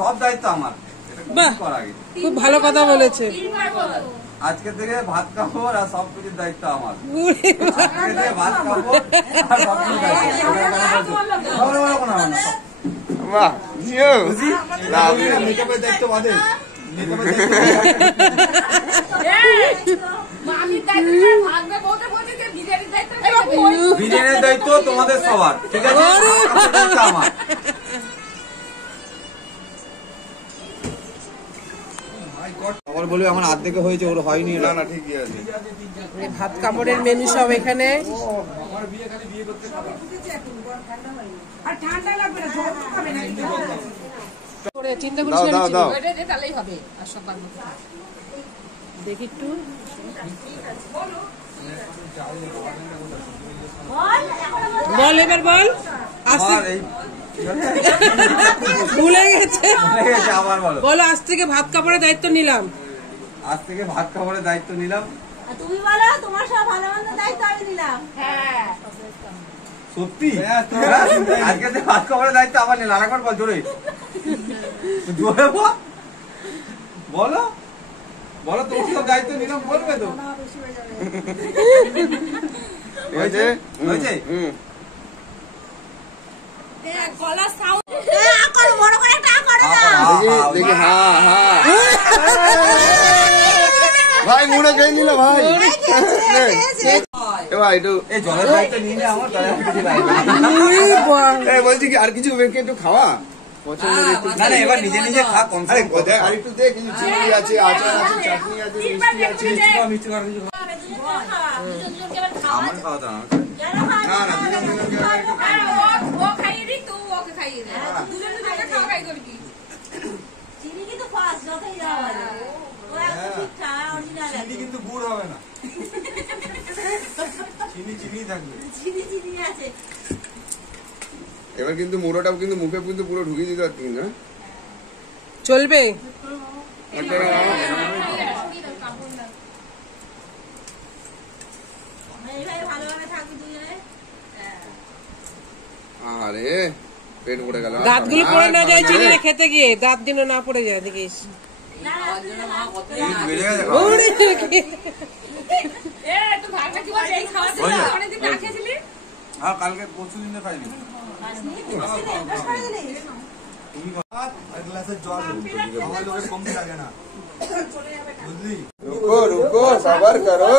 সব দায়িত্ব আমার। বাহ, খুব ভালো কথা বলেছে। আজকে থেকে ভাত কাপড় আর সবকিছুর দায়িত্ব আমার। আজকে থেকে ভাত কাপড় আর সবকিছুর দায়িত্ব। বাহ, মেকআপের দায়িত্ব বাদে বিরিয়ানির দায়িত্ব তোমাদের সবার, ঠিক আছে? আমার বলবে আমার আর্ধেকে হয়েছে, ওর হয়নি। না না ঠিকই আছে। ভাত কাপড়ের মেনু সব এখানে। চিন্তা করিস না, দেখি একটু বল, এবার বল। ভুলে গেছে, বলো। আজ থেকে ভাত কাপড়ের দায়িত্ব নিলাম। আজ থেকে ভাত কাপড়ের দায়িত্ব নিলাম। তুমি বলো, তোমার সব ভালো মন্দ দায়িত্ব আমি নিলাম। হ্যাঁ সত্যি? আজকে থেকে ভাত কাপড়ের দায়িত্ব আমার নিলাম। আরেকবার বল, জোরে জোরে বলো, বলো তোমার সব দায়িত্ব নিলাম, বলবে তো? হয়েছে হয়েছে। ভাই মুড়ে খেয়ে নিল ভাই। জলের দায়িত্ব নিয়ে আমার বলছি কি আর কিছু একটু খাওয়া না না, এবার নিজে নিজে খা। আর একটু দে, কিছু চিনি আছে, আচার আছে, চাটনি আছে, মিষ্টি আছে। মিষ্টি আমার খাওয়া দাওয়া কিন্তু গুড় হবে না, চিনি চিনি থাকবে। এবার কিন্তু মুড়োটাও কিন্তু মুখে কিন্তু পুরো ঢুকিয়ে দিতে পারছি না, চলবে? আরে পেট পড়ে গেল। দাঁতগুলো পড়ে না যায় চিনি খেতে গিয়ে, দাঁত দিন না পড়ে যায়, দেখিস। কালকে পরশু দিনে খাইনি। কমতে লাগে না, বুঝলি? রুকো রুকো, সবার করো।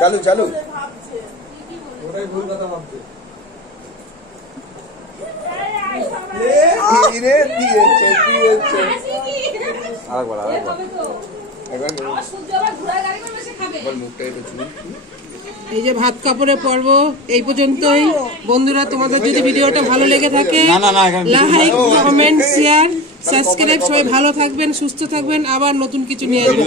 চালু চালু। ওটাই ভুল কথা ভাবছে। এই যে ভাত কাপড়ের পর্ব এই পর্যন্তই। বন্ধুরা, তোমাদের যদি ভিডিওটা ভালো লেগে থাকে লাইক, কমেন্ট, শেয়ার, সাবস্ক্রাইব। সবাই ভালো থাকবেন, সুস্থ থাকবেন। আবার নতুন কিছু নিয়ে আসবো।